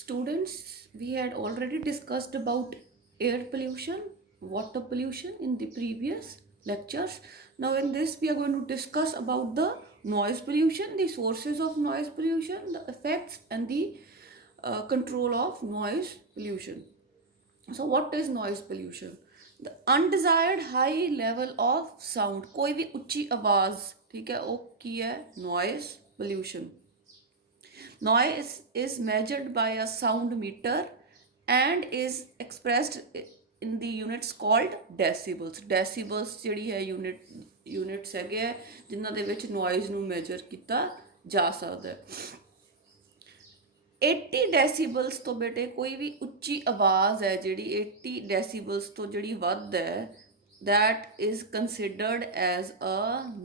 Students, we had already discussed about air pollution, water pollution in the previous lectures. Now in this we are going to discuss about the noise pollution, the sources of noise pollution, the effects and the control of noise pollution. So what is noise pollution? The undesired high level of sound, कोई भी ऊंची आवाज, ठीक है, वो की है noise pollution. Noise is measured by a sound meter and is expressed in the units called decibels. Decibels ਜਿਹੜੀ ਹੈ units ਹੈਗੇ ਆ ਜਿਨ੍ਹਾਂ ਦੇ ਵਿੱਚ noise ਨੂੰ measure ਕੀਤਾ ਜਾ ਸਕਦਾ ਹੈ. 80 ਡੈਸੀਬਲਸ ਤੋਂ ਬੇਟੇ ਕੋਈ ਵੀ ਉੱਚੀ ਆਵਾਜ਼ ਹੈ ਜਿਹੜੀ 80 ਡੈਸੀਬਲਸ ਤੋਂ ਜਿਹੜੀ ਵੱਧ ਹੈ that is considered as a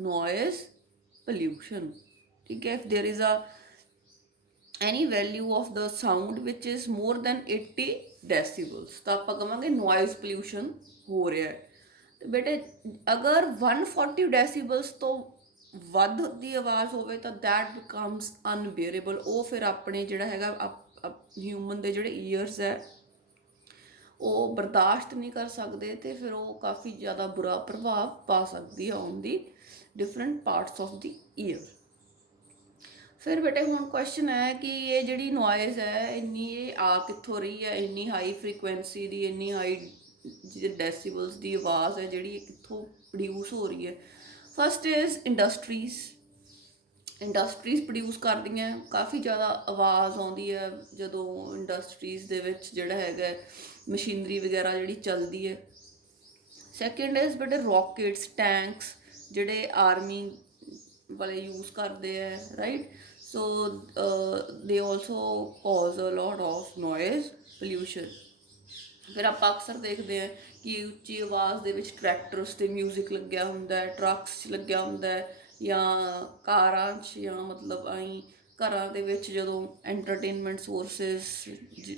noise pollution. ठीक है, if there is a any value of the sound which is more than 80 decibels ਤਾਂ ਆਪਾਂ ਕਹਾਂਗੇ noise pollution ਹੋ ਰਿਹਾ ਹੈ. ਤੇ ਬੇਟੇ ਅਗਰ 140 decibels ਤੋਂ ਵੱਧ ਦੀ ਆਵਾਜ਼ ਹੋਵੇ ਤਾਂ that becomes unbearable. ਉਹ ਫਿਰ ਆਪਣੇ ਜਿਹੜਾ ਹੈਗਾ ਹਿਊਮਨ ਦੇ ਜਿਹੜੇ ਈਅਰਸ ਹੈ ਉਹ ਬਰਦਾਸ਼ਤ ਨਹੀਂ ਕਰ ਸਕਦੇ ਤੇ ਫਿਰ ਉਹ ਕਾਫੀ ਜ਼ਿਆਦਾ ਬੁਰਾ ਪ੍ਰਭਾਵ ਪਾ ਸਕਦੀ ਹੈ on the different parts of the year. ਫਿਰ ਬੇਟੇ ਹੁਣ ਕੁਐਸਚਨ ਹੈ ਕਿ ਇਹ ਜਿਹੜੀ ਨੋਇਜ਼ ਹੈ ਇੰਨੀ ਇਹ ਆ ਕਿੱਥੋਂ ਰਹੀ ਹੈ, ਇੰਨੀ ਹਾਈ ਫ੍ਰੀਕੁਐਂਸੀ ਦੀ, ਇੰਨੀ ਹਾਈ ਡੈਸੀਬਲਸ ਦੀ ਆਵਾਜ਼ ਹੈ ਜਿਹੜੀ ਕਿੱਥੋਂ ਪ੍ਰੋਡਿਊਸ ਹੋ ਰਹੀ ਹੈ. ਫਸਟ ਇਜ਼ ਇੰਡਸਟਰੀਜ਼ ਪ੍ਰੋਡਿਊਸ ਕਰਦੀਆਂ, ਕਾਫੀ ਜ਼ਿਆਦਾ ਆਵਾਜ਼ ਆਉਂਦੀ ਹੈ ਜਦੋਂ ਇੰਡਸਟਰੀਜ਼ ਦੇ ਵਿੱਚ ਜਿਹੜਾ ਹੈਗਾ ਮਸ਼ੀਨਰੀ ਵਗੈਰਾ ਜਿਹੜੀ ਚੱਲਦੀ ਹੈ. ਸੈਕਿੰਡ ਇਜ਼ ਬੇਟੇ ਰੌਕੇਟਸ, ਟੈਂਕਸ ਜਿਹੜੇ ਆਰਮੀ ਵਾਲੇ ਯੂਜ਼ ਕਰਦੇ ਹੈ, right. So they also cause a lot of noise pollution. ਫਿਰ ਆਪਾਂ ਅਕਸਰ ਦੇਖਦੇ ਹਾਂ ਕਿ ਉੱਚੀ ਆਵਾਜ਼ ਦੇ ਵਿੱਚ ਟਰੈਕਟਰਸ 'ਤੇ ਮਿਊਜ਼ਿਕ ਲੱਗਿਆ ਹੁੰਦਾ ਹੈ, ਟਰੱਕਸ 'ਚ ਲੱਗਿਆ ਹੁੰਦਾ ਹੈ ਜਾਂ ਕਾਰਾਂ 'ਚ, ਜਾਂ ਮਤਲਬ ਅਸੀਂ ਘਰਾਂ ਦੇ ਵਿੱਚ ਜਦੋਂ ਐਂਟਰਟੇਨਮੈਂਟ ਸੋਰਸਿਸ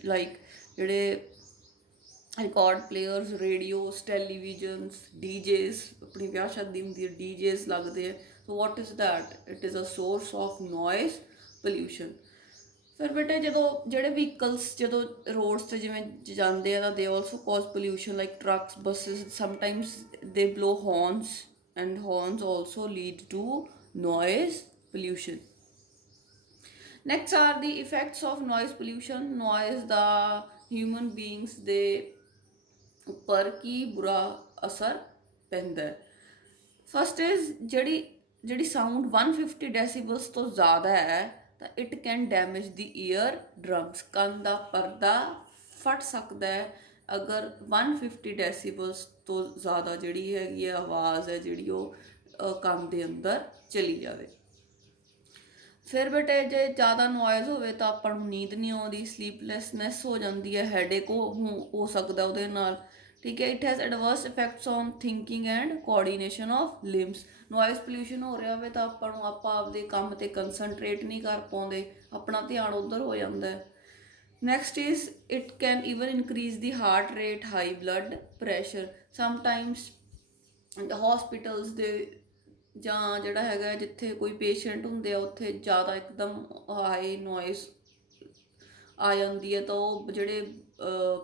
ਲਾਈਕ ਜਿਹੜੇ record players, radios, televisions, DJs, ਆਪਣੀ ਵਿਆਹ ਸ਼ਾਦੀ ਹੁੰਦੀ ਹੈ ਡੀਜੇਸ ਲੱਗਦੇ ਹੈ. So what is that? It is a source of noise pollution. ਫਿਰ ਬੇਟੇ ਜਦੋਂ ਜਿਹੜੇ ਵਹੀਕਲਸ ਜਦੋਂ ਰੋਡਸ 'ਤੇ ਜਿਵੇਂ ਜਾਂਦੇ ਆ ਤਾਂ they also cause pollution like trucks, buses, sometimes they blow horns and horns also lead to noise pollution. Next are the effects of noise pollution. Noise the human beings ਦੇ ਉੱਪਰ ਕੀ ਬੁਰਾ ਅਸਰ ਪੈਂਦਾ ਹੈ. ਫਸਟ ਇਜ਼ ਜਿਹੜੀ sound 150 ਡੈਸੀਬਲਸ ਤੋਂ ਜ਼ਿਆਦਾ ਹੈ ਤਾਂ it can damage the year drums. ਕੰਨ ਦਾ ਪਰਦਾ ਫਟ ਸਕਦਾ ਹੈ ਅਗਰ 150 ਡੈਸੀਬਲਸ ਤੋਂ ਜ਼ਿਆਦਾ ਜਿਹੜੀ ਹੈਗੀ ਹੈ ਆਵਾਜ਼ ਹੈ ਜਿਹੜੀ ਉਹ ਕੰਨ ਦੇ ਅੰਦਰ ਚਲੀ ਜਾਵੇ. ਫਿਰ ਬੇਟੇ ਜੇ ਜ਼ਿਆਦਾ ਨੋਇਜ਼ ਹੋਵੇ ਤਾਂ ਆਪਾਂ ਨੂੰ ਨੀਂਦ ਨਹੀਂ ਆਉਂਦੀ, ਸਲੀਪਲੈਸਨੈਸ ਹੋ ਜਾਂਦੀ ਹੈ, ਹੈਡੇਕ ਹੋ ਸਕਦਾ ਉਹਦੇ ਨਾਲ, ਠੀਕ ਹੈ. It has adverse effects on thinking and coordination of ਲਿੰਬਸ. Noise pollution ਹੋ ਰਿਹਾ ਹੋਵੇ ਤਾਂ ਆਪਾਂ ਨੂੰ ਆਪਦੇ ਕੰਮ 'ਤੇ ਕੰਸਨਟਰੇਟ ਨਹੀਂ ਕਰ ਪਾਉਂਦੇ, ਆਪਣਾ ਧਿਆਨ ਉੱਧਰ ਹੋ ਜਾਂਦਾ ਹੈ. Next is it can even increase the heart rate, high blood pressure. Sometimes hospitals ਦੇ ਜਾਂ ਜਿਹੜਾ ਹੈਗਾ ਜਿੱਥੇ ਕੋਈ ਪੇਸ਼ੈਂਟ ਹੁੰਦੇ ਆ ਉੱਥੇ ਜ਼ਿਆਦਾ ਇੱਕਦਮ ਹਾਈ ਨੋਇਜ਼ ਆ ਜਾਂਦੀ ਹੈ ਤਾਂ ਉਹ ਜਿਹੜੇ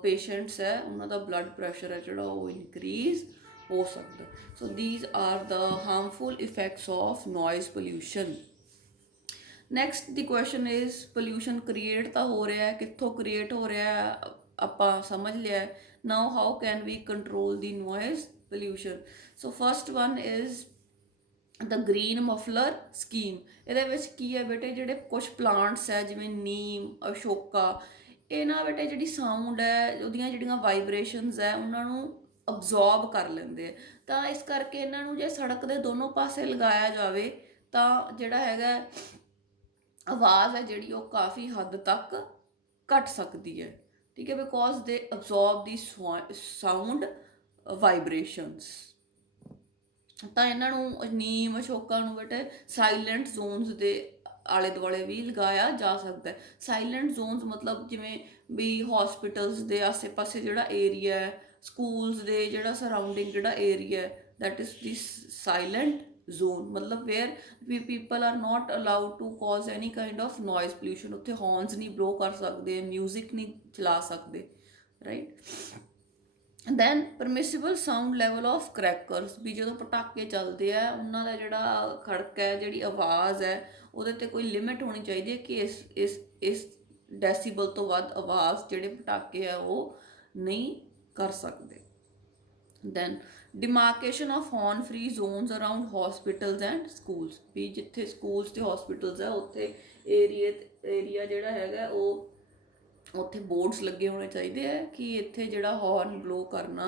ਪੇਸ਼ੈਂਟਸ ਹੈ ਉਹਨਾਂ ਦਾ ਬਲੱਡ ਪ੍ਰੈਸ਼ਰ ਹੈ ਜਿਹੜਾ ਉਹ ਇਨਕਰੀਜ਼ ਹੋ ਸਕਦਾ. So these are the harmful effects of noise pollution. Next the question is pollution create ਤਾਂ ਹੋ ਰਿਹਾ ਹੈ, ਕਿੱਥੋਂ ਕ੍ਰੀਏਟ ਹੋ ਰਿਹਾ ਆਪਾਂ ਸਮਝ ਲਿਆ. ਨਾਓ how can we control the noise pollution? So first one is the green muffler scheme. ਇਹਦੇ ਵਿੱਚ ਕੀ ਹੈ ਬੇਟੇ ਜਿਹੜੇ ਕੁਛ ਪਲਾਂਟਸ ਹੈ ਜਿਵੇਂ ਨੀਮ, ਅਸ਼ੋਕਾ, ਇਹ ਨਾ ਬੇਟੇ ਜਿਹੜੀ ਸਾਊਂਡ ਹੈ ਉਹਦੀਆਂ ਜਿਹੜੀਆਂ ਵਾਈਬ੍ਰੇਸ਼ਨਸ ਹੈ ਉਹਨਾਂ ਨੂੰ ਅਬਜ਼ੋਰਬ ਕਰ ਲੈਂਦੇ ਆ. ਤਾਂ ਇਸ ਕਰਕੇ ਇਹਨਾਂ ਨੂੰ ਜੇ ਸੜਕ ਦੇ ਦੋਨੋਂ ਪਾਸੇ ਲਗਾਇਆ ਜਾਵੇ ਤਾਂ ਜਿਹੜਾ ਹੈਗਾ ਆਵਾਜ਼ ਹੈ ਜਿਹੜੀ ਉਹ ਕਾਫੀ ਹੱਦ ਤੱਕ ਘਟ ਸਕਦੀ ਹੈ, ਠੀਕ ਹੈ, ਬਿਕੋਜ਼ ਦੇ ਅਬਜ਼ੋਰਬ ਦੀ ਸਾਊਂਡ ਵਾਈਬ੍ਰੇਸ਼ਨਸ. ਤਾਂ ਇਹਨਾਂ ਨੂੰ ਨੀਮ, ਅਸ਼ੋਕਾ ਨੂੰ ਬੇਟੇ ਸਾਈਲੈਂਟ ਜ਼ੋਨਸ ਦੇ ਆਲੇ ਦੁਆਲੇ ਵੀ ਲਗਾਇਆ ਜਾ ਸਕਦਾ. ਸਾਈਲੈਂਟ ਜ਼ੋਨਸ ਮਤਲਬ ਜਿਵੇਂ ਵੀ ਹੌਸਪੀਟਲਸ ਦੇ ਆਸੇ ਪਾਸੇ ਜਿਹੜਾ ਏਰੀਆ ਹੈ, ਸਕੂਲਸ ਦੇ ਜਿਹੜਾ ਸਰਾਊਂਡਿੰਗ ਜਿਹੜਾ ਏਰੀਆ ਹੈ, that is the silent zone, मतलब where people are not allowed to cause any kind of noise pollution. ਉੱਥੇ horns ਨਹੀਂ blow ਕਰ ਸਕਦੇ, music ਨਹੀਂ ਚਲਾ ਸਕਦੇ, right? Then permissible sound level of crackers, ਵੀ ਜਦੋਂ ਪਟਾਕੇ ਚੱਲਦੇ ਆ ਉਹਨਾਂ ਦਾ ਜਿਹੜਾ ਖੜਕਾ ਹੈ, ਜਿਹੜੀ ਆਵਾਜ਼ ਹੈ, ਉਹਦੇ 'ਤੇ ਕੋਈ ਲਿਮਿਟ ਹੋਣੀ ਚਾਹੀਦੀ ਹੈ ਕਿ ਇਸ ਡੈਸੀਬਲ ਤੋਂ ਵੱਧ ਆਵਾਜ਼ ਜਿਹੜੇ ਪਟਾਕੇ ਆ ਉਹ ਨਹੀਂ ਕਰ ਸਕਦੇ। Then demarcation of horn free zones around hospitals and schools, ਵੀ ਜਿੱਥੇ ਸਕੂਲਸ ਅਤੇ ਹੌਸਪੀਟਲਸ ਆ ਉੱਥੇ ਏਰੀਆ ਜਿਹੜਾ ਹੈਗਾ ਉਹ ਉੱਥੇ ਬੋਰਡਸ ਲੱਗੇ ਹੋਣੇ ਚਾਹੀਦੇ ਹੈ ਕਿ ਇੱਥੇ ਜਿਹੜਾ ਹੌਰਨ ਬਲੋ ਕਰਨਾ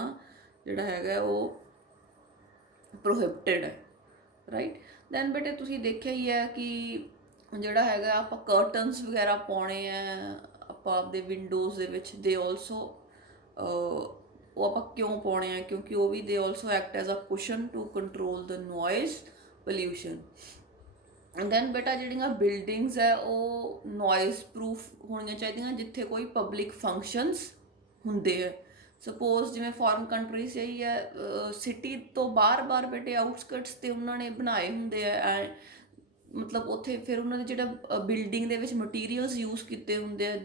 ਜਿਹੜਾ ਹੈਗਾ ਉਹ ਪ੍ਰੋਹਿਬਿਟਡ ਹੈ, ਰਾਈਟ। ਦੈਨ ਬੇਟੇ ਤੁਸੀਂ ਦੇਖਿਆ ਹੀ ਹੈ ਕਿ ਜਿਹੜਾ ਹੈਗਾ ਆਪਾਂ ਕਰਟਨਸ ਵਗੈਰਾ ਪਾਉਣੇ ਆ ਆਪਾਂ ਆਪਦੇ ਵਿੰਡੋਜ਼ ਦੇ ਵਿੱਚ, ਦੇ ਆਲਸੋ ਉਹ ਆਪਾਂ ਕਿਉਂ ਪਾਉਣੇ ਆ, ਕਿਉਂਕਿ ਉਹ ਵੀ they also act as a cushion to control the noise pollution. Then ਬੇਟਾ ਜਿਹੜੀਆਂ ਬਿਲਡਿੰਗਸ ਹੈ ਉਹ ਨੋਇਜ਼ ਪ੍ਰੂਫ ਹੋਣੀਆਂ ਚਾਹੀਦੀਆਂ ਜਿੱਥੇ ਕੋਈ ਪਬਲਿਕ ਫੰਕਸ਼ਨਸ ਹੁੰਦੇ ਹੈ। ਸਪੋਜ਼ ਜਿਵੇਂ ਫੋਰਨ ਕੰਟਰੀਜ਼ ਇਹੀ ਹੈ, ਸਿਟੀ ਤੋਂ ਬਾਹਰ ਬੇਟੇ ਆਊਟਸਕਟਸ 'ਤੇ ਉਹਨਾਂ ਨੇ ਬਣਾਏ ਹੁੰਦੇ ਆ, ਮਤਲਬ ਉੱਥੇ ਫਿਰ ਉਹਨਾਂ ਦੇ ਜਿਹੜਾ ਬਿਲਡਿੰਗ ਦੇ ਵਿੱਚ ਮਟੀਰੀਅਲਸ ਯੂਜ਼ ਕੀਤੇ ਹੁੰਦੇ ਆ,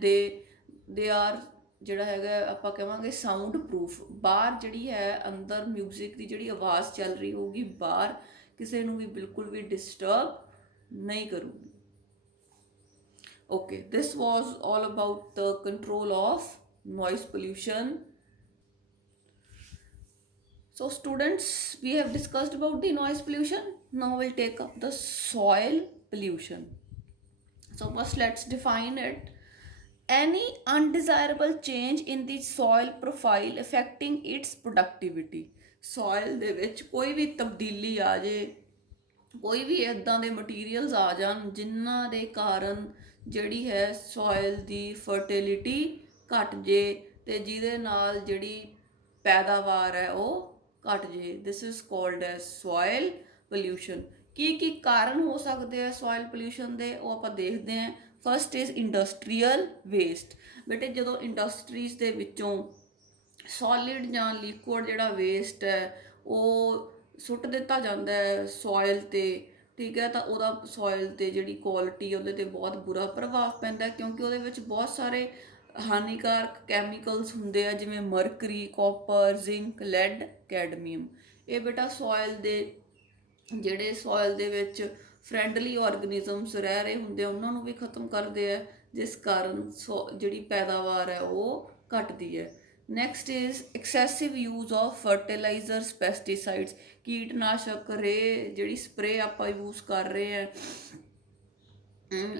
ਦੇ ਆਰ ਜਿਹੜਾ ਹੈਗਾ ਆਪਾਂ ਕਹਾਂਗੇ ਸਾਊਂਡ ਪ੍ਰੂਫ। ਬਾਹਰ ਜਿਹੜੀ ਹੈ ਅੰਦਰ ਮਿਊਜ਼ਿਕ ਦੀ ਜਿਹੜੀ ਆਵਾਜ਼ ਚੱਲ ਰਹੀ ਹੋਊਗੀ ਬਾਹਰ ਕਿਸੇ ਨੂੰ ਵੀ ਬਿਲਕੁਲ ਵੀ ਡਿਸਟਰਬ ਨਹੀਂ ਕਰੂਗੀ। Okay, this was all about the control of noise pollution. So students, we have discussed about the noise pollution. Now we'll take up the soil pollution. So first let's define it. Any undesirable change in the soil profile affecting its productivity. Soil ਦੇ ਵਿੱਚ ਕੋਈ ਵੀ ਤਬਦੀਲੀ ਆ ਜੇ, ਕੋਈ ਵੀ ਇੱਦਾਂ ਦੇ materials ਆ ਜਾਣ ਜਿਨ੍ਹਾਂ ਦੇ ਕਾਰਨ ਜਿਹੜੀ ਹੈ ਸੋਇਲ ਦੀ ਫਰਟੀਲਿਟੀ ਘਟ ਜੇ ਅਤੇ ਜਿਹਦੇ ਨਾਲ ਜਿਹੜੀ ਪੈਦਾਵਾਰ ਹੈ ਉਹ ਘਟ ਜੇ। This is called as soil pollution. ਕੀ ਕਾਰਨ ਹੋ ਸਕਦੇ ਆ ਸੋਇਲ ਪੋਲਿਊਸ਼ਨ ਦੇ, ਉਹ ਆਪਾਂ ਦੇਖਦੇ ਹਾਂ। First is industrial waste. ਬੇਟੇ ਜਦੋਂ ਇੰਡਸਟਰੀਜ਼ ਦੇ ਵਿੱਚੋਂ ਸੋਲਿਡ ਜਾਂ ਲਿਕੁਇਡ ਜਿਹੜਾ ਵੇਸਟ ਹੈ ਉਹ ਸੁੱਟ ਦਿੱਤਾ ਜਾਂਦਾ ਹੈ ਸੋਇਲ 'ਤੇ, ਠੀਕ ਹੈ, ਤਾਂ ਉਹਦਾ ਸੋਇਲ 'ਤੇ ਜਿਹੜੀ ਕੁਆਲਿਟੀ ਉਹਦੇ 'ਤੇ ਬਹੁਤ ਬੁਰਾ ਪ੍ਰਭਾਵ ਪੈਂਦਾ, ਕਿਉਂਕਿ ਉਹਦੇ ਵਿੱਚ ਬਹੁਤ ਸਾਰੇ ਹਾਨੀਕਾਰਕ ਕੈਮੀਕਲਸ ਹੁੰਦੇ ਆ ਜਿਵੇਂ ਮਰਕਰੀ, ਕਾਪਰ, ਜ਼ਿੰਕ, ਲੈਡ, ਕੈਡਮੀਅਮ। ਇਹ ਬੇਟਾ ਸੋਇਲ ਦੇ ਵਿੱਚ ਫਰੈਂਡਲੀ ਆਰਗੇਨਿਜ਼ਮਸ ਰਹਿ ਰਹੇ ਹੁੰਦੇ ਆ ਉਹਨਾਂ ਨੂੰ ਵੀ ਖਤਮ ਕਰਦੇ ਆ, ਜਿਸ ਕਾਰਨ ਜਿਹੜੀ ਪੈਦਾਵਾਰ ਹੈ ਉਹ ਘਟਦੀ ਹੈ। Next is excessive use of fertilisers, pesticides. ਕੀਟਨਾਸ਼ਕ ਰੇ ਜਿਹੜੀ ਸਪਰੇ ਆਪਾਂ ਯੂਜ਼ ਕਰ ਰਹੇ ਹਾਂ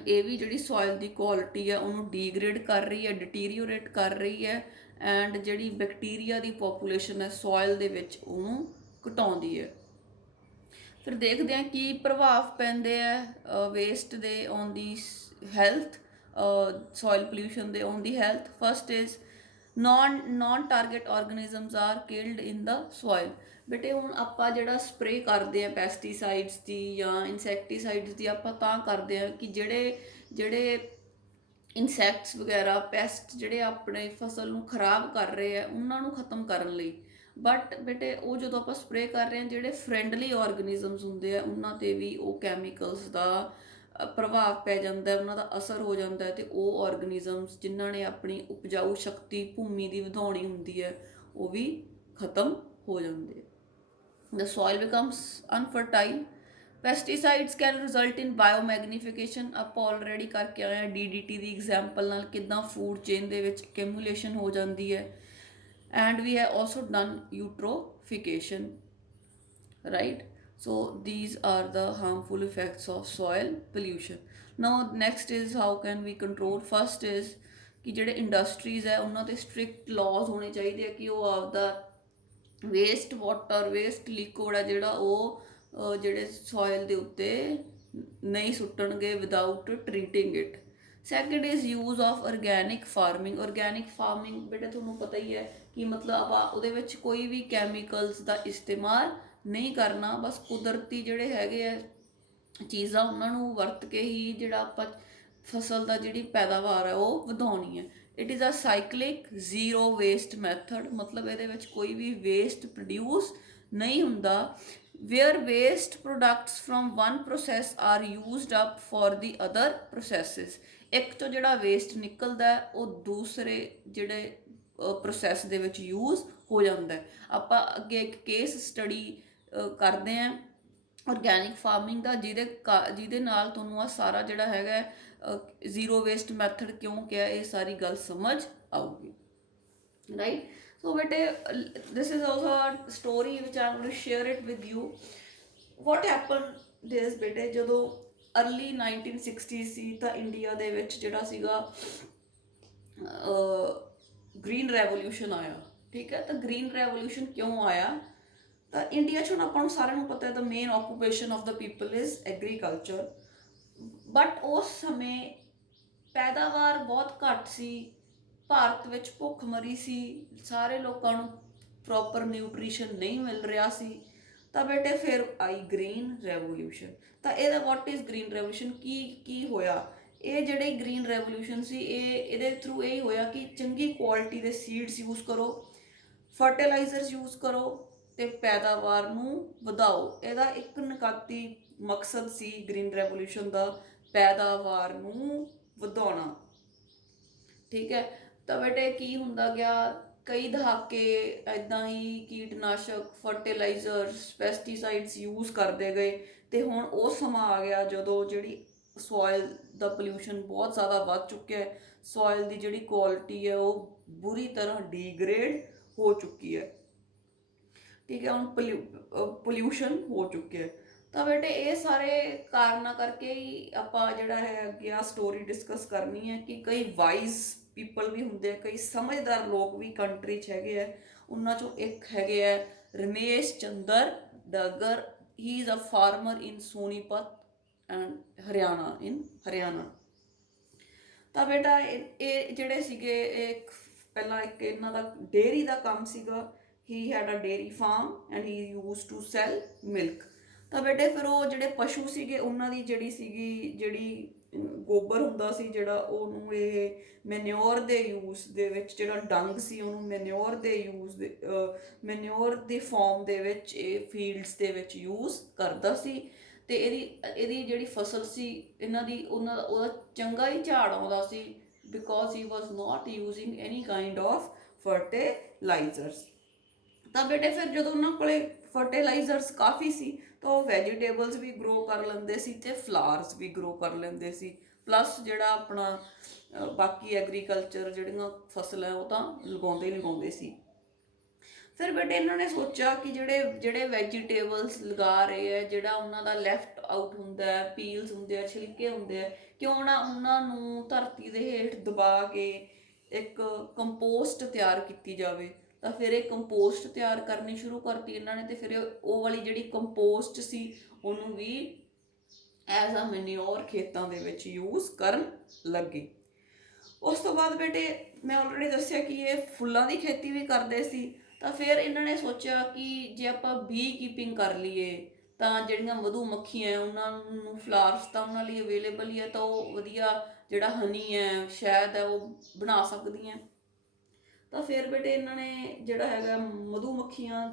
ਇਹ ਵੀ ਜਿਹੜੀ ਸੋਇਲ ਦੀ ਕੁਆਲਿਟੀ ਹੈ ਉਹਨੂੰ ਡੀਗ੍ਰੇਡ ਕਰ ਰਹੀ ਹੈ, ਡਿਟੀਰੀਓਰੇਟ ਕਰ ਰਹੀ ਹੈ, ਐਂਡ ਜਿਹੜੀ ਬੈਕਟੀਰੀਆ ਦੀ ਪੋਪੂਲੇਸ਼ਨ ਹੈ ਸੋਇਲ ਦੇ ਵਿੱਚ ਉਹਨੂੰ ਘਟਾਉਂਦੀ ਹੈ। ਫਿਰ ਦੇਖਦੇ ਹਾਂ ਕੀ ਪ੍ਰਭਾਵ ਪੈਂਦੇ ਆ ਵੇਸਟ ਦੇ on the health, soil pollution ਦੇ on the health. First is non target organisms are killed in the soil. ਬੇਟੇ ਹੁਣ ਆਪਾਂ ਜਿਹੜਾ ਸਪਰੇ ਕਰਦੇ ਆ ਪੈਸਟੀਸਾਈਡਸ ਦੀ ਜਾਂ ਇਨਸੈਕਟੀਸਾਈਡਸ ਦੀ ਆਪਾਂ ਤਾਂ ਕਰਦੇ ਆ ਕਿ ਜਿਹੜੇ ਇਨਸੈਕਟਸ ਵਗੈਰਾ, ਪੈਸਟ ਜਿਹੜੇ ਆਪਣੇ ਫਸਲ ਨੂੰ ਖਰਾਬ ਕਰ ਰਹੇ ਆ ਉਹਨਾਂ ਨੂੰ ਖਤਮ ਕਰਨ ਲਈ। ਬਟ ਬੇਟੇ ਉਹ ਜਦੋਂ ਆਪਾਂ ਸਪਰੇ ਕਰ ਰਹੇ ਹਾਂ ਜਿਹੜੇ ਫਰੈਂਡਲੀ ਆਰਗੇਨਿਜ਼ਮਸ ਹੁੰਦੇ ਆ ਉਹਨਾਂ 'ਤੇ ਵੀ ਉਹ ਕੈਮੀਕਲਸ ਦਾ ਪ੍ਰਭਾਵ ਪੈ ਜਾਂਦਾ, ਉਹਨਾਂ ਦਾ ਅਸਰ ਹੋ ਜਾਂਦਾ ਹੈ, ਅਤੇ ਉਹ ਆਰਗੇਨਿਜ਼ਮਸ ਜਿਨ੍ਹਾਂ ਨੇ ਆਪਣੀ ਉਪਜਾਊ ਸ਼ਕਤੀ ਭੂਮੀ ਦੀ ਵਧਾਉਣੀ ਹੁੰਦੀ ਹੈ ਉਹ ਵੀ ਖਤਮ ਹੋ ਜਾਂਦੇ। The soil becomes unfertile. Pesticides can result in biomagnification. ਆਪਾਂ ਆਲਰੇਡੀ ਕਰਕੇ ਆਏ ਹਾਂ DDT ਦੀ ਐਗਜ਼ਾਮਪਲ ਨਾਲ ਕਿੱਦਾਂ ਫੂਡ ਚੇਨ ਦੇ ਵਿੱਚ accumulation ਹੋ ਜਾਂਦੀ ਹੈ। And we have also done eutrophication, right? So these are the harmful effects of soil pollution. Now next is how can we control. First is ਕਿ ਜਿਹੜੇ ਇੰਡਸਟਰੀਜ਼ ਹੈ ਉਹਨਾਂ 'ਤੇ ਸਟ੍ਰਿਕਟ ਲਾਜ਼ ਹੋਣੇ ਚਾਹੀਦੇ ਆ ਕਿ ਉਹ ਆਪਦਾ ਵੇਸਟ ਵਾਟਰ, ਵੇਸਟ ਲਿਕੁਇਡ ਹੈ ਜਿਹੜਾ ਉਹ ਜਿਹੜੇ ਸੋਇਲ ਦੇ ਉੱਤੇ ਨਹੀਂ ਸੁੱਟਣਗੇ without treating it. Second is use of organic farming. Organic farming ਬੇਟਾ ਤੁਹਾਨੂੰ ਪਤਾ ਹੀ ਹੈ ਕਿ ਮਤਲਬ ਆਪਾਂ ਉਹਦੇ ਵਿੱਚ ਕੋਈ ਵੀ ਕੈਮੀਕਲਸ ਦਾ ਇਸਤੇਮਾਲ ਨਹੀਂ ਕਰਨਾ, ਬਸ ਕੁਦਰਤੀ ਜਿਹੜੇ ਹੈਗੇ ਆ ਚੀਜ਼ਾਂ ਉਹਨਾਂ ਨੂੰ ਵਰਤ ਕੇ ਹੀ ਜਿਹੜਾ ਆਪਾਂ ਫਸਲ ਦਾ ਜਿਹੜੀ ਪੈਦਾਵਾਰ ਹੈ ਉਹ ਵਧਾਉਣੀ ਹੈ। It is a cyclic zero waste method, ਮਤਲਬ ਇਹਦੇ ਵਿੱਚ ਕੋਈ ਵੀ ਵੇਸਟ ਪ੍ਰੋਡਿਊਸ ਨਹੀਂ ਹੁੰਦਾ। where waste products from one process are used up for the other processes। ਇੱਕ ਤੋਂ ਜਿਹੜਾ ਵੇਸਟ ਨਿਕਲਦਾ ਹੈ ਉਹ ਦੂਸਰੇ ਜਿਹੜੇ ਪ੍ਰੋਸੈਸ ਦੇ ਵਿੱਚ ਯੂਜ਼ ਹੋ ਜਾਂਦਾ ਹੈ। ਆਪਾਂ ਅੱਗੇ ਇੱਕ ਕੇਸ ਸਟੱਡੀ ਕਰਦੇ ਹਾਂ ਆਰਗੈਨਿਕ ਫਾਰਮਿੰਗ ਦਾ, ਜਿਹਦੇ ਨਾਲ ਤੁਹਾਨੂੰ ਆ ਸਾਰਾ ਜਿਹੜਾ ਹੈਗਾ ਜ਼ੀਰੋ ਵੇਸਟ ਮੈਥਡ ਕਿਉਂ ਕਿਹਾ ਇਹ ਸਾਰੀ ਗੱਲ ਸਮਝ ਆਊਗੀ, right? So bete this is also a story which I'm going to share it with you। what happened is bete ਜਦੋਂ early 1960s ਸੀ ਤਾਂ ਇੰਡੀਆ ਦੇ ਵਿੱਚ ਜਿਹੜਾ ਸੀਗਾ ਗ੍ਰੀਨ ਰੈਵੋਲੂਸ਼ਨ ਆਇਆ, ਠੀਕ ਹੈ। ਤਾਂ ਗ੍ਰੀਨ ਰੈਵੋਲੂਸ਼ਨ ਕਿਉਂ ਆਇਆ? ਤਾਂ ਇੰਡੀਆ 'ਚ ਹੁਣ ਆਪਾਂ ਨੂੰ ਸਾਰਿਆਂ ਨੂੰ ਪਤਾ ਹੈ the main occupation of the people is agriculture, but ਉਸ ਸਮੇਂ ਪੈਦਾਵਾਰ ਬਹੁਤ ਘੱਟ ਸੀ, ਭਾਰਤ ਵਿੱਚ ਭੁੱਖਮਰੀ ਸੀ, ਸਾਰੇ ਲੋਕਾਂ ਨੂੰ ਪ੍ਰੋਪਰ ਨਿਊਟ੍ਰੀਸ਼ਨ ਨਹੀਂ ਮਿਲ ਰਿਹਾ ਸੀ। ਤਾਂ ਬੇਟੇ ਫਿਰ ਆਈ ਗ੍ਰੀਨ ਰੈਵੋਲੂਸ਼ਨ। ਤਾਂ ਇਹਦਾ ਵਾਟ ਇਜ਼ ਗ੍ਰੀਨ ਰੈਵੋਲੂਸ਼ਨ, ਕੀ ਹੋਇਆ? ਇਹ ਜਿਹੜੀ ਗ੍ਰੀਨ ਰੈਵੋਲੂਸ਼ਨ ਸੀ ਇਹਦੇ ਥਰੂ ਇਹ ਹੋਇਆ ਕਿ ਚੰਗੀ ਕੁਆਲਿਟੀ ਦੇ ਸੀਡਸ ਯੂਜ਼ ਕਰੋ, ਫਰਟੀਲਾਈਜ਼ਰਸ ਯੂਜ਼ ਕਰੋ ਤੇ ਪੈਦਾਵਾਰ ਨੂੰ ਵਧਾਓ। ਇਹਦਾ ਇੱਕ ਨਕਾਤੀ ਮਕਸਦ ਸੀ ਗ੍ਰੀਨ ਰੈਵੋਲੂਸ਼ਨ ਦਾ, ਪੈਦਾਵਾਰ ਨੂੰ ਵਧਾਉਣਾ, ਠੀਕ ਹੈ। ਤਾਂ ਬੇਟੇ ਕੀ ਹੁੰਦਾ ਗਿਆ, ਕਈ ਦਹਾਕੇ ਇੱਦਾਂ ਹੀ ਕੀਟਨਾਸ਼ਕ, ਫਰਟੀਲਾਈਜ਼ਰਸ, ਪੈਸਟੀਸਾਈਡਸ ਯੂਜ਼ ਕਰਦੇ ਗਏ ਤੇ ਹੁਣ ਉਹ ਸਮਾਂ ਆ ਗਿਆ ਜਦੋਂ ਜਿਹੜੀ ਸੋਇਲ ਦਾ ਪੋਲਿਊਸ਼ਨ ਬਹੁਤ ਜ਼ਿਆਦਾ ਵੱਧ ਚੁੱਕਿਆ ਹੈ, ਸੋਇਲ ਦੀ ਜਿਹੜੀ ਕੁਆਲਿਟੀ ਹੈ ਉਹ ਬੁਰੀ ਤਰ੍ਹਾਂ ਡੀਗ੍ਰੇਡ ਹੋ ਚੁੱਕੀ ਹੈ, ਠੀਕ ਹੈ। ਹੁਣ ਪੋਲਿਊਸ਼ਨ ਹੋ ਚੁੱਕਿਆ। ਤਾਂ ਬੇਟੇ ਇਹ ਸਾਰੇ ਕਾਰਨਾਂ ਕਰਕੇ ਹੀ ਆਪਾਂ ਜਿਹੜਾ ਹੈ ਅੱਗੇ ਆ ਸਟੋਰੀ ਡਿਸਕਸ ਕਰਨੀ ਹੈ ਕਿ ਕਈ ਵਾਈਜ਼ ਪੀਪਲ ਵੀ ਹੁੰਦੇ ਆ, ਕਈ ਸਮਝਦਾਰ ਲੋਕ ਵੀ ਕੰਟਰੀ 'ਚ ਹੈਗੇ ਆ। ਉਹਨਾਂ 'ਚੋਂ ਇੱਕ ਹੈਗੇ ਆ Ramesh Chandra Daggar, he is a farmer in Sonipat and Haryana. ਤਾਂ ਬੇਟਾ ਇਹ ਜਿਹੜੇ ਸੀਗੇ ਪਹਿਲਾਂ ਇੱਕ ਇਹਨਾਂ ਦਾ ਡੇਅਰੀ ਦਾ ਕੰਮ ਸੀਗਾ। He had a dairy farm and he used to sell milk. ਤਾਂ ਬੇਟੇ ਫਿਰ ਉਹ ਜਿਹੜੇ ਪਸ਼ੂ ਸੀਗੇ ਉਹਨਾਂ ਦੀ ਜਿਹੜੀ ਗੋਬਰ ਹੁੰਦਾ ਸੀ ਜਿਹੜਾ, ਉਹਨੂੰ ਇਹ ਮੈਨਿਓਰ ਦੇ ਯੂਜ਼ ਦੇ ਵਿੱਚ, ਜਿਹੜਾ ਡੰਗ ਸੀ ਉਹਨੂੰ ਮੈਨਿਓਰ ਦੀ ਫਾਰਮ ਦੇ ਵਿੱਚ ਇਹ ਫੀਲਡਸ ਦੇ ਵਿੱਚ ਯੂਜ਼ ਕਰਦਾ ਸੀ। ਤੇ ਇਹਦੀ ਜਿਹੜੀ ਫਸਲ ਸੀ ਉਹਦਾ ਚੰਗਾ ਹੀ ਝਾੜ ਆਉਂਦਾ ਸੀ, because he was not using any kind of fertilisers. ਤਾਂ ਬੇਟੇ ਫਿਰ ਜਦੋਂ ਉਹਨਾਂ ਕੋਲੇ ਫਰਟੀਲਾਈਜ਼ਰਸ ਕਾਫੀ ਸੀ ਤਾਂ ਉਹ ਵੈਜੀਟੇਬਲਸ ਵੀ ਗਰੋ ਕਰ ਲੈਂਦੇ ਸੀ ਤੇ ਫਲਾਵਰਸ ਵੀ ਗਰੋ ਕਰ ਲੈਂਦੇ ਸੀ, ਪਲੱਸ ਜਿਹੜਾ ਆਪਣਾ ਬਾਕੀ ਐਗਰੀਕਲਚਰ ਜਿਹੜੀਆਂ ਫਸਲਾਂ ਉਹ ਤਾਂ ਲਗਾਉਂਦੇ ਸੀ। ਫਿਰ ਬੇਟੇ ਇਹਨਾਂ ਨੇ ਸੋਚਿਆ ਕਿ ਜਿਹੜੇ ਵੈਜੀਟੇਬਲਸ ਲਗਾ ਰਹੇ ਹੈ, ਜਿਹੜਾ ਉਹਨਾਂ ਦਾ ਲੈਫਟ ਆਊਟ ਹੁੰਦਾ ਹੈ, ਪੀਲਸ ਹੁੰਦੇ ਆ, ਛਿਲਕੇ ਹੁੰਦੇ ਆ, ਕਿਉਂ ਨਾ ਉਹਨਾਂ ਨੂੰ ਧਰਤੀ ਦੇ ਹੇਠ ਦਬਾ ਕੇ ਇੱਕ ਕੰਪੋਸਟ ਤਿਆਰ ਕੀਤੀ ਜਾਵੇ। ਤਾਂ ਫਿਰ ਇਹ ਕੰਪੋਸਟ ਤਿਆਰ ਕਰਨੀ ਸ਼ੁਰੂ ਕਰਤੀ ਇਹਨਾਂ ਨੇ। ਤੇ ਫਿਰ ਉਹ ਵਾਲੀ ਜਿਹੜੀ ਕੰਪੋਸਟ ਸੀ ਉਹਨੂੰ ਵੀ ਐਜ਼ ਅ ਮੈਨਿਓਰ ਖੇਤਾਂ ਦੇ ਵਿੱਚ ਯੂਜ਼ ਕਰਨ ਲੱਗੇ। ਉਸ ਤੋਂ ਬਾਅਦ ਬੇਟੇ ਮੈਂ ਆਲਰੇਡੀ ਦੱਸਿਆ ਕਿ ਇਹ ਫੁੱਲਾਂ ਦੀ ਖੇਤੀ ਵੀ ਕਰਦੇ ਸੀ। ਤਾਂ ਫਿਰ ਇਹਨਾਂ ਨੇ ਸੋਚਿਆ ਕਿ ਜੇ ਆਪਾਂ ਬੀ ਕੀਪਿੰਗ ਕਰ ਲਈਏ ਤਾਂ ਜਿਹੜੀਆਂ ਮਧੂ ਮੱਖੀਆਂ ਉਹਨਾਂ ਨੂੰ ਫਲਾਵਰਸ ਤਾਂ ਉਹਨਾਂ ਲਈ ਅਵੇਲੇਬਲ ਹੀ ਹੈ, ਤਾਂ ਉਹ ਵਧੀਆ ਜਿਹੜਾ ਹਨੀ ਹੈ, ਸ਼ਹਿਦ ਹੈ, ਉਹ ਬਣਾ ਸਕਦੀਆਂ। ਤਾਂ ਫਿਰ ਬੇਟੇ ਇਹਨਾਂ ਨੇ ਜਿਹੜਾ ਹੈਗਾ ਮਧੂ ਮੱਖੀਆਂ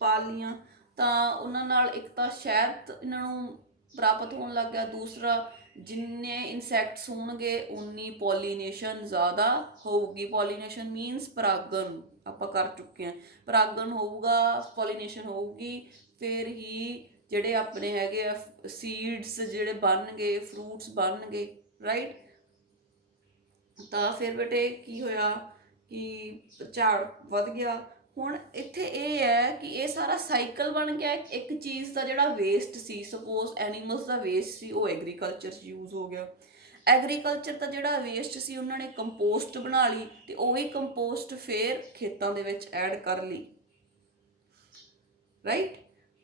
ਪਾਲ ਲਈਆਂ। ਤਾਂ ਉਹਨਾਂ ਨਾਲ ਇੱਕ ਤਾਂ ਸ਼ਹਿਦ ਇਹਨਾਂ ਨੂੰ ਪ੍ਰਾਪਤ ਹੋਣ ਲੱਗ ਗਿਆ, ਦੂਸਰਾ ਜਿੰਨੇ ਇਨਸੈਕਟਸ ਹੋਣਗੇ ਉਨੀ ਪੋਲੀਨੇਸ਼ਨ ਜ਼ਿਆਦਾ ਹੋਊਗੀ। ਪੋਲੀਨੇਸ਼ਨ ਮੀਨਸ ਪਰਾਗਣ, ਆਪਾਂ ਕਰ ਚੁੱਕੇ ਹਾਂ। ਪਰਾਗਣ ਹੋਊਗਾ, ਪੋਲੀਨੇਸ਼ਨ ਹੋਊਗੀ, ਫਿਰ ਹੀ ਜਿਹੜੇ ਆਪਣੇ ਹੈਗੇ ਆ ਸੀਡਸ ਜਿਹੜੇ ਬਣਨਗੇ, ਫਰੂਟਸ ਬਣਨਗੇ, ਰਾਈਟ। ਤਾਂ ਫਿਰ ਬੇਟੇ ਕੀ ਹੋਇਆ ਕਿ ਝਾੜ ਵੱਧ ਗਿਆ। ਹੁਣ ਇੱਥੇ ਇਹ ਹੈ ਕਿ ਇਹ ਸਾਰਾ ਸਾਈਕਲ ਬਣ ਗਿਆ। ਇੱਕ ਚੀਜ਼ ਦਾ ਜਿਹੜਾ ਵੇਸਟ ਸੀ, ਸਪੋਜ਼ ਐਨੀਮਲਸ ਦਾ ਵੇਸਟ ਸੀ, ਉਹ ਐਗਰੀਕਲਚਰ 'ਚ ਯੂਜ਼ ਹੋ ਗਿਆ। ਐਗਰੀਕਲਚਰ ਦਾ ਜਿਹੜਾ ਵੇਸਟ ਸੀ ਉਹਨਾਂ ਨੇ ਕੰਪੋਸਟ ਬਣਾ ਲਈ ਤੇ ਉਹੀ ਕੰਪੋਸਟ ਫਿਰ ਖੇਤਾਂ ਦੇ ਵਿੱਚ ਐਡ ਕਰ ਲਈ, ਰਾਈਟ।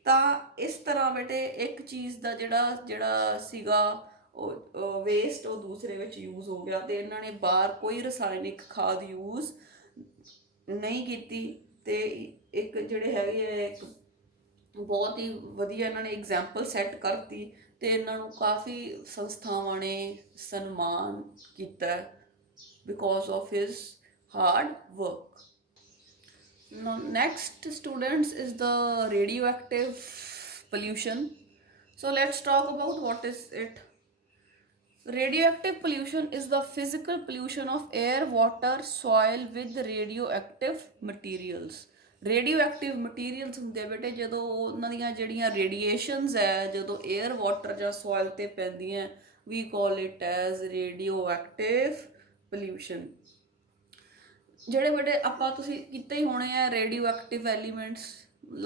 ਤਾਂ ਇਸ ਤਰ੍ਹਾਂ ਬੇਟੇ ਇੱਕ ਚੀਜ਼ ਦਾ ਜਿਹੜਾ ਸੀਗਾ ਉਹ ਵੇਸਟ ਉਹ ਦੂਸਰੇ ਵਿੱਚ ਯੂਜ਼ ਹੋ ਗਿਆ। ਤੇ ਇਹਨਾਂ ਨੇ ਬਾਹਰ ਕੋਈ ਰਸਾਇਣਿਕ ਖਾਦ ਯੂਜ਼ ਨਹੀਂ ਕੀਤੀ। ਤੇ ਇੱਕ ਜਿਹੜੇ ਹੈਗੇ ਆ ਇੱਕ ਬਹੁਤ ਹੀ ਵਧੀਆ ਇਹਨਾਂ ਨੇ ਐਗਜ਼ਾਮਪਲ ਸੈੱਟ ਕਰਤੀ ਤੇ ਇਹਨਾਂ ਨੂੰ ਕਾਫੀ ਸੰਸਥਾਵਾਂ ਨੇ ਸਨਮਾਨ ਕੀਤਾ because of his hard work. Now next students is the radioactive pollution. So let's talk about what is it. Radioactive pollution is the physical pollution of air, water, soil with radioactive materials. Radioactive materials ਹੁੰਦੇ ਆ ਬੇਟੇ ਜਦੋਂ ਉਹਨਾਂ ਦੀਆਂ ਜਿਹੜੀਆਂ radiations ਹੈ ਜਦੋਂ air, water ਜਾਂ soil ਤੇ ਪੈਂਦੀਆਂ, we call it as radioactive pollution. ਜਿਹੜੇ ਬੇਟੇ ਆਪਾਂ ਤੁਸੀਂ ਕੀਤੇ ਹੀ ਹੋਣੇ ਆ radioactive elements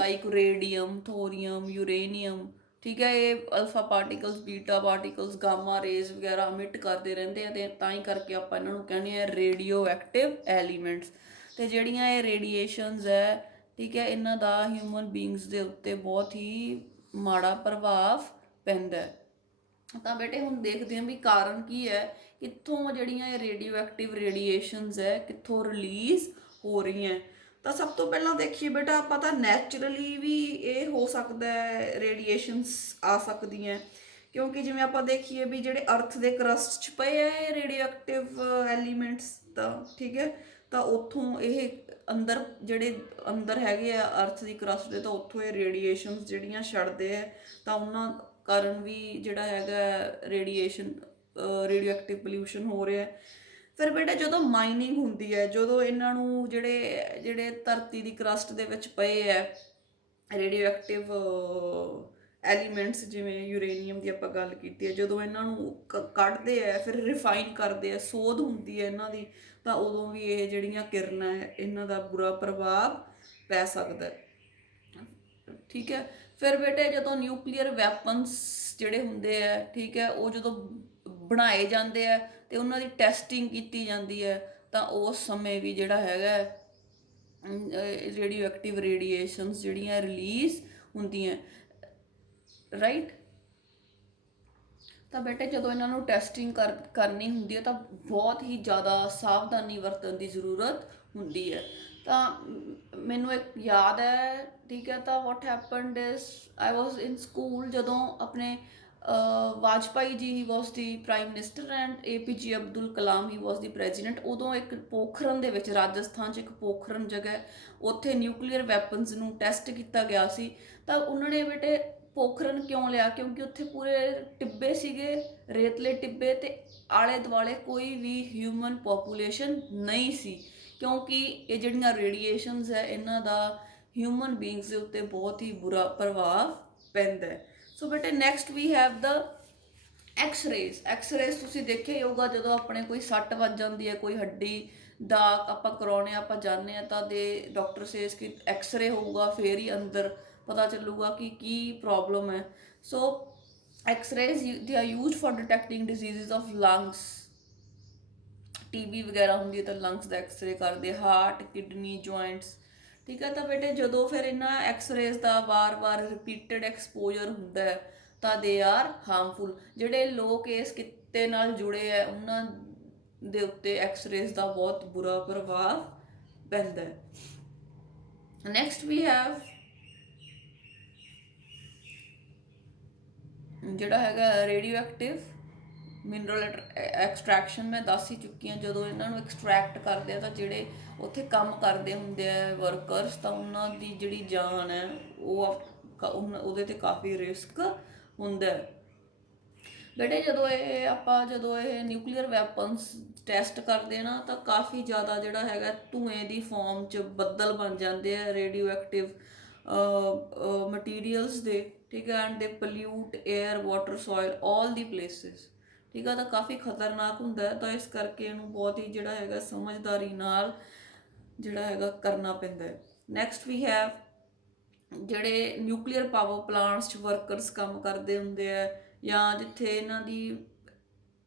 like radium, thorium, uranium, ਠੀਕ ਹੈ, ਇਹ ਅਲਫਾ ਪਾਰਟੀਕਲਸ, ਬੀਟਾ ਪਾਰਟੀਕਲਸ, ਗਾਮਾ ਰੇਜ਼ ਵਗੈਰਾ ਅਮਿਟ ਕਰਦੇ ਰਹਿੰਦੇ ਆ, ਅਤੇ ਤਾਂ ਹੀ ਕਰਕੇ ਆਪਾਂ ਇਹਨਾਂ ਨੂੰ ਕਹਿੰਦੇ ਆ ਰੇਡੀਓ ਐਕਟਿਵ ਐਲੀਮੈਂਟਸ। ਅਤੇ ਜਿਹੜੀਆਂ ਇਹ ਰੇਡੀਏਸ਼ਨਸ ਹੈ, ਠੀਕ ਹੈ, ਇਹਨਾਂ ਦਾ ਹਿਊਮਨ ਬੀਇੰਗਸ ਦੇ ਉੱਤੇ ਬਹੁਤ ਹੀ ਮਾੜਾ ਪ੍ਰਭਾਵ ਪੈਂਦਾ। ਤਾਂ ਬੇਟੇ ਹੁਣ ਦੇਖਦੇ ਹਾਂ ਵੀ ਕਾਰਨ ਕੀ ਹੈ, ਕਿੱਥੋਂ ਜਿਹੜੀਆਂ ਇਹ ਰੇਡੀਓ ਐਕਟਿਵ ਰੇਡੀਏਸ਼ਨਸ ਹੈ ਕਿੱਥੋਂ ਰਿਲੀਜ਼ ਹੋ ਰਹੀਆਂ। ਤਾਂ ਸਭ ਤੋਂ ਪਹਿਲਾਂ ਦੇਖੀਏ ਬੇਟਾ ਆਪਾਂ ਤਾਂ ਨੈਚੁਰਲੀ ਵੀ ਇਹ ਹੋ ਸਕਦਾ ਹੈ ਰੇਡੀਏਸ਼ਨਸ ਆ ਸਕਦੀਆਂ, ਕਿਉਂਕਿ ਜਿਵੇਂ ਆਪਾਂ ਦੇਖੀਏ ਵੀ ਜਿਹੜੇ ਅਰਥ ਦੇ ਕਰਸਟ 'ਚ ਪਏ ਆ ਇਹ ਰੇਡੀਓ ਐਕਟਿਵ ਐਲੀਮੈਂਟਸ, ਤਾਂ ਠੀਕ ਹੈ, ਤਾਂ ਉੱਥੋਂ ਇਹ ਅੰਦਰ ਜਿਹੜੇ ਅੰਦਰ ਹੈਗੇ ਆ ਅਰਥ ਦੀ ਕਰਸਟ ਦੇ, ਤਾਂ ਉੱਥੋਂ ਇਹ ਰੇਡੀਏਸ਼ਨਸ ਜਿਹੜੀਆਂ ਛੱਡਦੇ ਆ, ਤਾਂ ਉਹਨਾਂ ਕਾਰਨ ਵੀ ਜਿਹੜਾ ਹੈਗਾ ਰੇਡੀਏਸ਼ਨ ਰੇਡੀਓ ਐਕਟਿਵ ਪੋਲਿਊਸ਼ਨ ਹੋ ਰਿਹਾ। ਫਿਰ ਬੇਟਾ ਜਦੋਂ ਮਾਈਨਿੰਗ ਹੁੰਦੀ ਹੈ, ਜਦੋਂ ਇਹਨਾਂ ਨੂੰ ਜਿਹੜੇ ਧਰਤੀ ਦੀ ਕਰਸਟ ਦੇ ਵਿੱਚ ਪਏ ਹੈ ਰੇਡੀਓ ਐਕਟਿਵ ਐਲੀਮੈਂਟਸ, ਜਿਵੇਂ ਯੂਰੇਨੀਅਮ ਦੀ ਆਪਾਂ ਗੱਲ ਕੀਤੀ ਹੈ, ਜਦੋਂ ਇਹਨਾਂ ਨੂੰ ਕੱਢਦੇ ਆ ਫਿਰ ਰਿਫਾਈਨ ਕਰਦੇ ਆ, ਸੋਧ ਹੁੰਦੀ ਹੈ ਇਹਨਾਂ ਦੀ, ਤਾਂ ਉਦੋਂ ਵੀ ਇਹ ਜਿਹੜੀਆਂ ਕਿਰਨਾਂ ਹੈ ਇਹਨਾਂ ਦਾ ਬੁਰਾ ਪ੍ਰਭਾਵ ਪੈ ਸਕਦਾ, ਠੀਕ ਹੈ। ਫਿਰ ਬੇਟੇ ਜਦੋਂ ਨਿਊਕਲੀਅਰ ਵੈਪਨਸ ਜਿਹੜੇ ਹੁੰਦੇ ਆ, ਠੀਕ ਹੈ, ਉਹ ਜਦੋਂ ਬਣਾਏ ਜਾਂਦੇ ਆ ਅਤੇ ਉਹਨਾਂ ਦੀ ਟੈਸਟਿੰਗ ਕੀਤੀ ਜਾਂਦੀ ਹੈ, ਤਾਂ ਉਸ ਸਮੇਂ ਵੀ ਜਿਹੜਾ ਹੈਗਾ ਰੇਡੀਓ ਐਕਟਿਵ ਰੇਡੀਏਸ਼ਨਸ ਜਿਹੜੀਆਂ ਰਿਲੀਜ਼ ਹੁੰਦੀਆਂ, ਰਾਈਟ। ਤਾਂ ਬੇਟੇ ਜਦੋਂ ਇਹਨਾਂ ਨੂੰ ਟੈਸਟਿੰਗ ਕਰਨੀ ਹੁੰਦੀ ਹੈ ਤਾਂ ਬਹੁਤ ਹੀ ਜ਼ਿਆਦਾ ਸਾਵਧਾਨੀ ਵਰਤਣ ਦੀ ਜ਼ਰੂਰਤ ਹੁੰਦੀ ਹੈ। ਤਾਂ ਮੈਨੂੰ ਇੱਕ ਯਾਦ ਹੈ, ਠੀਕ ਹੈ, ਤਾਂ what happened is I was in school ਜਦੋਂ ਆਪਣੇ Vajpayee ji he was the prime minister and APJ Abdul Kalam he was the president. ਉਦੋਂ ਇੱਕ ਪੋਖਰਨ ਦੇ ਵਿੱਚ, ਰਾਜਸਥਾਨ 'ਚ ਇੱਕ ਪੋਖਰਨ ਜਗ੍ਹਾ, ਉੱਥੇ ਨਿਊਕਲੀਅਰ ਵੈਪਨਸ ਨੂੰ ਟੈਸਟ ਕੀਤਾ ਗਿਆ ਸੀ। ਤਾਂ ਉਹਨਾਂ ਨੇ ਬੇਟੇ ਪੋਖਰਨ ਕਿਉਂ ਲਿਆ, ਕਿਉਂਕਿ ਉੱਥੇ ਪੂਰੇ ਟਿੱਬੇ ਸੀਗੇ, ਰੇਤਲੇ ਟਿੱਬੇ, ਅਤੇ ਆਲੇ ਦੁਆਲੇ ਕੋਈ ਵੀ ਹਿਊਮਨ ਪੋਪੂਲੇਸ਼ਨ ਨਹੀਂ ਸੀ, ਕਿਉਂਕਿ ਇਹ ਜਿਹੜੀਆਂ ਰੇਡੀਏਸ਼ਨਸ ਹੈ ਇਹਨਾਂ ਦਾ ਹਿਊਮਨ ਬੀਇੰਗਸ ਦੇ ਉੱਤੇ ਬਹੁਤ ਹੀ ਬੁਰਾ ਪ੍ਰਭਾਵ ਪੈਂਦਾ ਹੈ। ਸੋ ਬੇਟੇ next we have the x rays. X rays ਤੁਸੀਂ ਦੇਖਿਆ ਹੀ ਹੋਊਗਾ, ਜਦੋਂ ਆਪਣੇ ਕੋਈ ਸੱਟ ਵੱਜ ਜਾਂਦੀ ਹੈ, ਕੋਈ ਹੱਡੀ ਦਾ ਆਪਾਂ ਕਰਾਉਣੇ ਆਪਾਂ ਜਾਂਦੇ ਹਾਂ, ਤਾਂ ਦੇ ਡਾਕਟਰ ਸੇਜ਼ ਕਿ ਐਕਸ-ਰੇ ਹੋਊਗਾ, ਫਿਰ ਹੀ ਅੰਦਰ ਪਤਾ ਚੱਲੂਗਾ ਕਿ ਕੀ ਪ੍ਰੋਬਲਮ ਹੈ। So X-rays they are used for detecting diseases of lungs, TB ਵਗੈਰਾ ਹੁੰਦੀ ਹੈ ਤਾਂ ਲੰਗਸ ਦਾ ਐਕਸ-ਰੇ ਕਰਦੇ, ਹਾਰਟ, ਕਿਡਨੀ, ਜੁਆਇੰਟਸ, ਠੀਕ ਹੈ। ਤਾਂ ਬੇਟੇ ਜਦੋਂ ਫਿਰ ਇਹਨਾਂ ਐਕਸ-ਰੇਜ਼ ਦਾ ਵਾਰ-ਵਾਰ ਰਿਪੀਟਡ ਐਕਸਪੋਜਰ ਹੁੰਦਾ ਹੈ ਤਾਂ ਦੇ ਆਰ ਹਾਰਮਫੁਲ। ਜਿਹੜੇ ਲੋਕ ਇਸ ਕਿੱਤੇ ਨਾਲ ਜੁੜੇ ਹੈ ਉਹਨਾਂ ਦੇ ਉੱਤੇ ਐਕਸ-ਰੇਜ਼ ਦਾ ਬਹੁਤ ਬੁਰਾ ਪ੍ਰਭਾਵ ਪੈਂਦਾ ਹੈ। ਨੈਕਸਟ ਵੀ ਹੈਵ ਜਿਹੜਾ ਹੈਗਾ ਰੇਡੀਓ ਐਕਟਿਵ ਮਿਨਰਲ ਐਕਸਟ੍ਰੈਕਸ਼ਨ। ਮੈਂ ਦੱਸ ਹੀ ਚੁੱਕੀ ਹਾਂ, ਜਦੋਂ ਇਹਨਾਂ ਨੂੰ ਐਕਸਟ੍ਰੈਕਟ ਕਰਦੇ ਆ ਤਾਂ ਜਿਹੜੇ ਉੱਥੇ ਕੰਮ ਕਰਦੇ ਹੁੰਦੇ ਆ ਵਰਕਰਸ, ਤਾਂ ਉਹਨਾਂ ਦੀ ਜਿਹੜੀ ਜਾਨ ਹੈ ਉਹ ਉਹਦੇ 'ਤੇ ਕਾਫੀ ਰਿਸਕ ਹੁੰਦਾ। ਬੇਟੇ ਜਦੋਂ ਇਹ ਨਿਊਕਲੀਅਰ ਵੈਪਨਸ ਟੈਸਟ ਕਰਦੇ ਨਾ ਤਾਂ ਕਾਫੀ ਜ਼ਿਆਦਾ ਜਿਹੜਾ ਹੈਗਾ ਧੂਏ ਦੀ ਫੋਰਮ 'ਚ ਬੱਦਲ ਬਣ ਜਾਂਦੇ ਆ ਰੇਡੀਓ ਐਕਟਿਵ ਮਟੀਰੀਅਲਸ ਦੇ, ਠੀਕ ਹੈ, ਐਂਡ ਦੇ ਪੋਲਿਊਟ ਏਅਰ, ਵਾਟਰ, ਸੋਇਲ, ਆਲ ਦੀ ਪਲੇਸਿਸ, ਠੀਕ ਆ। ਤਾਂ ਕਾਫੀ ਖਤਰਨਾਕ ਹੁੰਦਾ, ਤਾਂ ਇਸ ਕਰਕੇ ਇਹਨੂੰ ਬਹੁਤ ਹੀ ਜਿਹੜਾ ਹੈਗਾ ਸਮਝਦਾਰੀ ਨਾਲ ਜਿਹੜਾ ਹੈਗਾ ਕਰਨਾ ਪੈਂਦਾ ਹੈ। ਨੈਕਸਟ ਵੀ ਹੈ ਜਿਹੜੇ ਨਿਊਕਲੀਅਰ ਪਾਵਰ ਪਲਾਂਟਸ 'ਚ ਵਰਕਰਸ ਕੰਮ ਕਰਦੇ ਹੁੰਦੇ ਆ, ਜਾਂ ਜਿੱਥੇ ਇਹਨਾਂ ਦੀ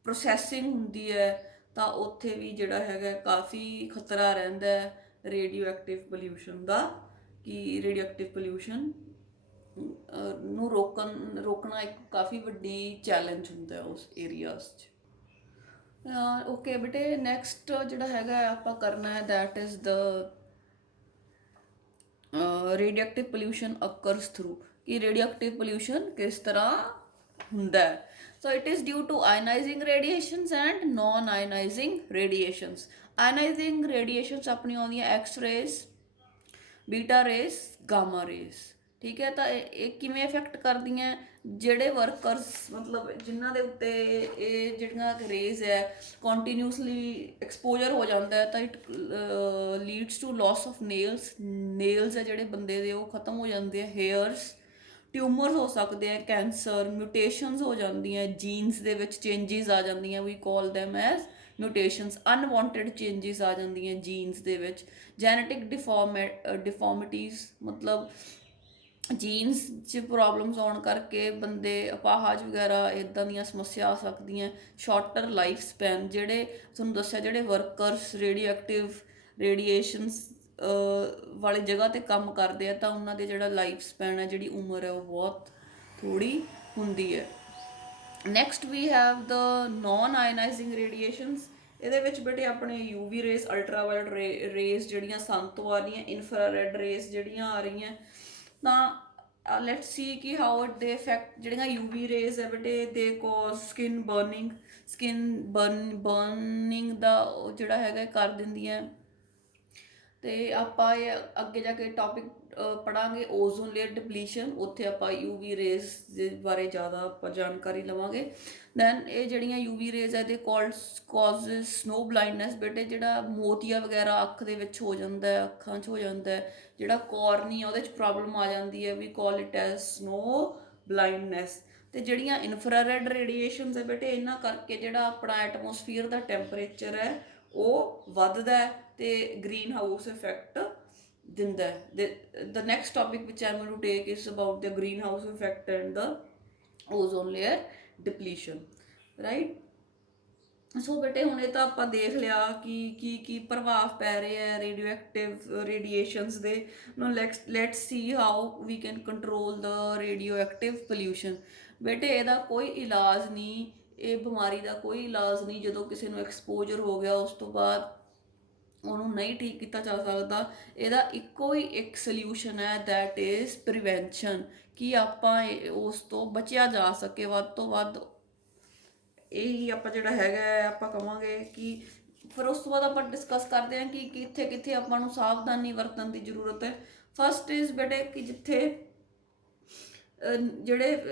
ਪ੍ਰੋਸੈਸਿੰਗ ਹੁੰਦੀ ਹੈ, ਤਾਂ ਉੱਥੇ ਵੀ ਜਿਹੜਾ ਹੈਗਾ ਕਾਫੀ ਖਤਰਾ ਰਹਿੰਦਾ ਹੈ ਰੇਡੀਓ ਐਕਟਿਵ ਪੋਲਿਊਸ਼ਨ ਦਾ, ਕਿ ਰੇਡੀਓ ਐਕਟਿਵ ਪੋਲਿਊਸ਼ਨ ਨੂੰ ਰੋਕਣਾ ਇੱਕ ਕਾਫੀ ਵੱਡੀ ਚੈਲੰਜ ਹੁੰਦਾ ਉਸ ਏਰੀਆਸ 'ਚ। ਓਕੇ ਬੇਟੇ ਨੈਕਸਟ ਜਿਹੜਾ ਹੈਗਾ ਆਪਾਂ ਕਰਨਾ ਹੈ that is the radioactive pollution occurs through, ਕਿ ਰੇਡੀਓਐਕਟਿਵ ਪੋਲਿਊਸ਼ਨ ਕਿਸ ਤਰ੍ਹਾਂ ਹੁੰਦਾ ਹੈ। So it is due to ionising radiations and non ionising radiations. Ionising radiations ਆਪਣੀਆਂ ਆਉਂਦੀਆਂ X-rays, beta rays, gamma rays, ਠੀਕ ਹੈ। ਤਾਂ ਇਹ ਕਿਵੇਂ ਇਫੈਕਟ ਕਰਦੀਆਂ, ਜਿਹੜੇ ਵਰਕਰਸ ਮਤਲਬ ਜਿਨ੍ਹਾਂ ਦੇ ਉੱਤੇ ਇਹ ਜਿਹੜੀਆਂ ਰੇਜ਼ ਹੈ ਕੰਟੀਨਿਊਸਲੀ ਐਕਸਪੋਜਰ ਹੋ ਜਾਂਦਾ ਹੈ, ਤਾਂ it leads to loss of nails ਹੈ ਜਿਹੜੇ ਬੰਦੇ ਦੇ ਉਹ ਖਤਮ ਹੋ ਜਾਂਦੇ ਆ, ਹੇਅਰਸ, ਟਿਊਮਰਸ ਹੋ ਸਕਦੇ ਆ, ਕੈਂਸਰ, ਮਿਊਟੇਸ਼ਨਸ ਹੋ ਜਾਂਦੀਆਂ, ਜੀਨਸ ਦੇ ਵਿੱਚ ਚੇਂਜਸ ਆ ਜਾਂਦੀਆਂ, ਵੀ ਕਾਲ them ਐਜ਼ ਮਿਊਟੇਸ਼ਨਸ, ਅਨਵਾਂਟਡ ਚੇਂਜਸ ਆ ਜਾਂਦੀਆਂ ਜੀਨਸ ਦੇ ਵਿੱਚ, ਜੈਨੇਟਿਕ ਡਿਫੋਰਮਿਟੀਜ਼ ਮਤਲਬ ਜੀਨਸ 'ਚ ਪ੍ਰੋਬਲਮਸ ਆਉਣ ਕਰਕੇ ਬੰਦੇ ਅਪਾਹਜ ਵਗੈਰਾ ਇੱਦਾਂ ਦੀਆਂ ਸਮੱਸਿਆ ਆ ਸਕਦੀਆਂ, ਸ਼ਾਰਟਰ ਲਾਈਫ ਸਪੈਨ, ਜਿਹੜੇ ਤੁਹਾਨੂੰ ਦੱਸਿਆ ਜਿਹੜੇ ਵਰਕਰਸ ਰੇਡੀਓ ਐਕਟਿਵ ਰੇਡੀਏਸ਼ਨਸ ਵਾਲੀ ਜਗ੍ਹਾ 'ਤੇ ਕੰਮ ਕਰਦੇ ਆ, ਤਾਂ ਉਹਨਾਂ ਦੇ ਜਿਹੜਾ ਲਾਈਫ ਸਪੈਨ ਹੈ, ਜਿਹੜੀ ਉਮਰ ਹੈ, ਉਹ ਬਹੁਤ ਥੋੜ੍ਹੀ ਹੁੰਦੀ ਹੈ। Next we have the non ionising radiations. ਇਹਦੇ ਵਿੱਚ ਬੇਟੇ ਆਪਣੇ ਯੂਵੀ ਰੇਜ਼, ਅਲਟਰਾਵਾਇਲਟ ਰੇਜ਼ ਜਿਹੜੀਆਂ ਸਨ ਤੋਂ ਆ ਰਹੀਆਂ, ਇਨਫਰਾਰੈਡ ਰੇਜ਼ ਜਿਹੜੀਆਂ ਆ ਰਹੀਆਂ, ਤਾਂ ਲੈਟਸ ਸੀ ਕਿ ਹਾਊ ਇਟ ਦੇ ਇਫੈਕਟ। ਜਿਹੜੀਆਂ ਯੂਵੀ ਰੇਜ਼ ਹੈ ਬੇਟੇ ਦੇ ਕੋਜ਼ ਸਕਿਨ ਬਰਨਿੰਗ, ਬਰਨਿੰਗ ਦਾ ਜਿਹੜਾ ਹੈਗਾ ਕਰ ਦਿੰਦੀਆਂ। ਤੇ ਆਪਾਂ ਇਹ ਅੱਗੇ ਜਾ ਕੇ ਟੌਪਿਕ ਪੜਾਂਗੇ ਓਜ਼ੋਨ ਲੇਅਰ ਡਿਪਲੀਸ਼ਨ, ਉੱਥੇ ਆਪਾਂ ਯੂਵੀ ਰੇਜ਼ ਦੇ ਬਾਰੇ ਜ਼ਿਆਦਾ ਆਪਾਂ ਜਾਣਕਾਰੀ ਲਵਾਂਗੇ। ਦੈਨ ਇਹ ਜਿਹੜੀਆਂ ਯੂਵੀ ਰੇਜ਼ ਹੈ ਇਹਦੇ ਕਾਜ਼ਸ ਸਨੋ ਬਲਾਈਂਡਨੈਸ ਬੇਟੇ, ਜਿਹੜਾ ਮੋਤੀਆ ਵਗੈਰਾ ਅੱਖ ਦੇ ਵਿੱਚ ਹੋ ਜਾਂਦਾ ਹੈ, ਅੱਖਾਂ 'ਚ ਹੋ ਜਾਂਦਾ ਹੈ, ਜਿਹੜਾ ਕੋਰਨੀਆ ਉਹਦੇ 'ਚ ਪ੍ਰੋਬਲਮ ਆ ਜਾਂਦੀ ਹੈ, we call it as snow blindness. ਤੇ ਜਿਹੜੀਆਂ ਇਨਫਰਾਰੈਡ ਰੇਡੀਏਸ਼ਨਸ ਹੈ ਬੇਟੇ, ਇਹਨਾਂ ਕਰਕੇ ਜਿਹੜਾ ਆਪਣਾ ਐਟਮੋਸਫੀਅਰ ਦਾ ਟੈਂਪਰੇਚਰ ਹੈ ਉਹ ਵੱਧਦਾ ਹੈ ਤੇ ਗ੍ਰੀਨ ਹਾਊਸ ਇਫੈਕਟ ਦਿੰਦਾ ਹੈ। The next topic which I am to take is about the greenhouse effect and the ozone layer depletion, right. So ਬੇਟੇ ਹੁਣ ਇਹ ਤਾਂ ਆਪਾਂ ਦੇਖ ਲਿਆ ਕਿ ਕੀ ਪ੍ਰਭਾਵ ਪੈ ਰਹੇ ਹੈ ਰੇਡੀਓ ਐਕਟਿਵ ਰੇਡੀਏਸ਼ਨਸ ਦੇ। Let's see how we can control the radio active pollution. ਬੇਟੇ ਇਹਦਾ ਕੋਈ ਇਲਾਜ ਨਹੀਂ, ਇਹ ਬਿਮਾਰੀ ਦਾ ਕੋਈ ਇਲਾਜ ਨਹੀਂ। ਜਦੋਂ ਕਿਸੇ ਨੂੰ ਐਕਸਪੋਜਰ ਹੋ ਗਿਆ ਉਸ ਤੋਂ ਬਾਅਦ ਉਹਨੂੰ ਨਹੀਂ ਠੀਕ ਕੀਤਾ ਜਾ ਸਕਦਾ। ਇਹਦਾ ਇੱਕੋ ਹੀ ਇੱਕ ਸਲਿਊਸ਼ਨ ਹੈ, ਦੈਟ ਇਜ਼ ਪ੍ਰੀਵੈਂਸ਼ਨ, ਕਿ ਆਪਾਂ ਉਸ ਤੋਂ ਬਚਿਆ ਜਾ ਸਕੇ ਵੱਧ ਤੋਂ ਵੱਧ। ਇਹੀ ਆਪਾਂ ਜਿਹੜਾ ਹੈਗਾ ਆਪਾਂ ਕਹਾਂਗੇ ਕਿ ਫਿਰ ਉਸ ਤੋਂ ਬਾਅਦ ਆਪਾਂ ਡਿਸਕਸ ਕਰਦੇ ਹਾਂ ਕਿ ਕਿੱਥੇ ਕਿੱਥੇ ਆਪਾਂ ਨੂੰ ਸਾਵਧਾਨੀ ਵਰਤਣ ਦੀ ਜ਼ਰੂਰਤ ਹੈ। ਫਸਟ ਇਜ਼ ਬੇਟੇ ਕਿ ਜਿੱਥੇ ਜਿਹੜੇ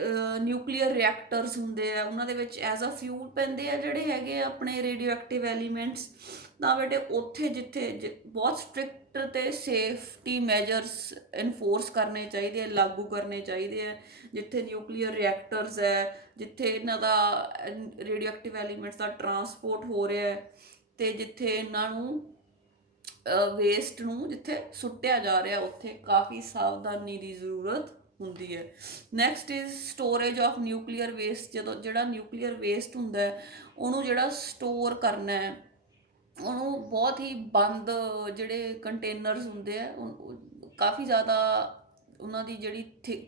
ਨਿਊਕਲੀਅਰ ਰਿਐਕਟਰਸ ਹੁੰਦੇ ਆ ਉਹਨਾਂ ਦੇ ਵਿੱਚ ਐਜ਼ ਅ ਫਿਊਲ ਪੈਂਦੇ ਆ ਜਿਹੜੇ ਹੈਗੇ ਆ ਆਪਣੇ ਰੇਡੀਓ ਐਕਟਿਵ ਐਲੀਮੈਂਟਸ, ਤਾਂ ਬੇਟੇ ਉੱਥੇ ਜਿੱਥੇ ਬਹੁਤ ਸਟ੍ਰਿਕਟ ਅਤੇ ਸੇਫਟੀ ਮੈਜਰਸ ਇਨਫੋਰਸ ਕਰਨੇ ਚਾਹੀਦੇ ਆ, ਲਾਗੂ ਕਰਨੇ ਚਾਹੀਦੇ ਆ। ਜਿੱਥੇ ਨਿਊਕਲੀਅਰ ਰਿਐਕਟਰਸ ਹੈ, ਜਿੱਥੇ ਇਹਨਾਂ ਦਾ ਰੇਡੀਓ ਐਕਟਿਵ ਐਲੀਮੈਂਟਸ ਦਾ ਟਰਾਂਸਪੋਰਟ ਹੋ ਰਿਹਾ ਹੈ, ਅਤੇ ਜਿੱਥੇ ਇਹਨਾਂ ਨੂੰ ਵੇਸਟ ਨੂੰ ਜਿੱਥੇ ਸੁੱਟਿਆ ਜਾ ਰਿਹਾ, ਉੱਥੇ ਕਾਫੀ ਸਾਵਧਾਨੀ ਦੀ ਜ਼ਰੂਰਤ ਹੁੰਦੀ ਹੈ। Next is storage of nuclear waste. ਜਦੋਂ ਜਿਹੜਾ ਨਿਊਕਲੀਅਰ ਵੇਸਟ ਹੁੰਦਾ ਹੈ ਉਹਨੂੰ ਜਿਹੜਾ ਸਟੋਰ ਕਰਨਾ ਹੈ, ਉਹਨੂੰ ਬਹੁਤ ਹੀ ਬੰਦ ਜਿਹੜੇ ਕੰਟੇਨਰਸ ਹੁੰਦੇ ਆ, ਕਾਫੀ ਜ਼ਿਆਦਾ ਉਹਨਾਂ ਦੀ ਜਿਹੜੀ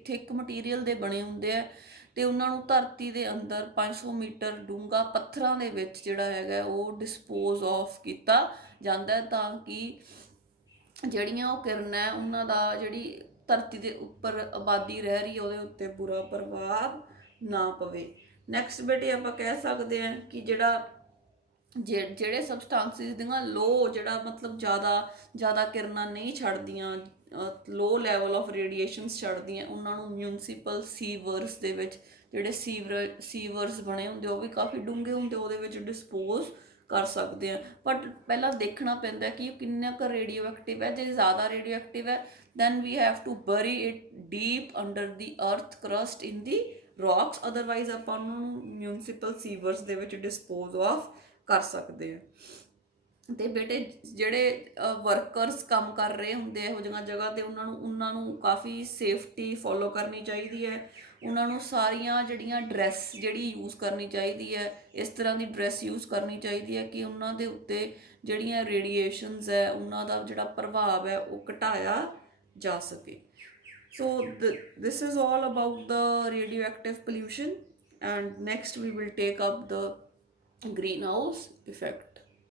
ਥਿਕ ਮਟੀਰੀਅਲ ਦੇ ਬਣੇ ਹੁੰਦੇ ਆ, ਅਤੇ ਉਹਨਾਂ ਨੂੰ ਧਰਤੀ ਦੇ ਅੰਦਰ 500 ਮੀਟਰ ਡੂੰਘਾ ਪੱਥਰਾਂ ਦੇ ਵਿੱਚ ਜਿਹੜਾ ਹੈਗਾ ਉਹ ਡਿਸਪੋਜ਼ ਆਫ ਕੀਤਾ ਜਾਂਦਾ, ਤਾਂ ਕਿ ਜਿਹੜੀਆਂ ਉਹ ਕਿਰਨਾਂ ਉਹਨਾਂ ਦਾ ਜਿਹੜੀ ਧਰਤੀ ਦੇ ਉੱਪਰ ਆਬਾਦੀ ਰਹਿ ਰਹੀ ਹੈ ਉਹਦੇ ਉੱਤੇ ਬੁਰਾ ਪ੍ਰਭਾਵ ਨਾ ਪਵੇ। ਨੈਕਸਟ ਬੇਟੇ ਆਪਾਂ ਕਹਿ ਸਕਦੇ ਹਾਂ ਕਿ ਜਿਹੜੇ ਸਬਸਟਾਂਸਿਸ ਦੀਆਂ ਲੋ ਜਿਹੜਾ ਮਤਲਬ ਜ਼ਿਆਦਾ ਕਿਰਨਾਂ ਨਹੀਂ ਛੱਡਦੀਆਂ, ਲੋ ਲੈਵਲ ਆਫ ਰੇਡੀਏਸ਼ਨਸ ਛੱਡਦੀਆਂ, ਉਹਨਾਂ ਨੂੰ ਮਿਊਨਸੀਪਲ ਸੀਵਰਸ ਦੇ ਵਿੱਚ, ਜਿਹੜੇ ਸੀਵਰਸ ਬਣੇ ਹੁੰਦੇ ਉਹ ਵੀ ਕਾਫੀ ਡੂੰਘੇ ਹੁੰਦੇ, ਉਹਦੇ ਵਿੱਚ ਡਿਸਪੋਜ਼ ਕਰ ਸਕਦੇ ਆ। ਬਟ ਪਹਿਲਾਂ ਦੇਖਣਾ ਪੈਂਦਾ ਕਿ ਕਿੰਨਾ ਕੁ ਰੇਡੀਓ ਐਕਟਿਵ ਹੈ। ਜੇ ਜ਼ਿਆਦਾ ਰੇਡੀਓ ਐਕਟਿਵ ਹੈ then we have to bury it deep under the earth crust in the rocks, otherwise ਆਪਾਂ ਉਹਨੂੰ ਮਿਊਨਸੀਪਲ ਸੀਵਰਸ ਦੇ ਵਿੱਚ ਡਿਸਪੋਜ਼ ਆਫ ਕਰ ਸਕਦੇ ਹਾਂ। ਅਤੇ ਬੇਟੇ ਜਿਹੜੇ ਵਰਕਰਸ ਕੰਮ ਕਰ ਰਹੇ ਹੁੰਦੇ ਇਹੋ ਜਿਹੀਆਂ ਜਗ੍ਹਾ 'ਤੇ, ਉਹਨਾਂ ਨੂੰ ਕਾਫੀ ਸੇਫਟੀ ਫੋਲੋ ਕਰਨੀ ਚਾਹੀਦੀ ਹੈ। ਉਹਨਾਂ ਨੂੰ ਸਾਰੀਆਂ ਜਿਹੜੀਆਂ ਡਰੈਸ ਜਿਹੜੀ ਯੂਜ਼ ਕਰਨੀ ਚਾਹੀਦੀ ਹੈ, ਇਸ ਤਰ੍ਹਾਂ ਦੀ ਡਰੈਸ ਯੂਜ਼ ਕਰਨੀ ਚਾਹੀਦੀ ਹੈ ਕਿ ਉਹਨਾਂ ਦੇ ਉੱਤੇ ਜਿਹੜੀਆਂ ਰੇਡੀਏਸ਼ਨਸ ਹੈ ਉਹਨਾਂ ਦਾ ਜਿਹੜਾ ਪ੍ਰਭਾਵ ਹੈ ਉਹ ਘਟਾਇਆ ਜਾ ਸਕੇ। So this is all about the radioactive pollution, and next we will take up the greenhouse effect.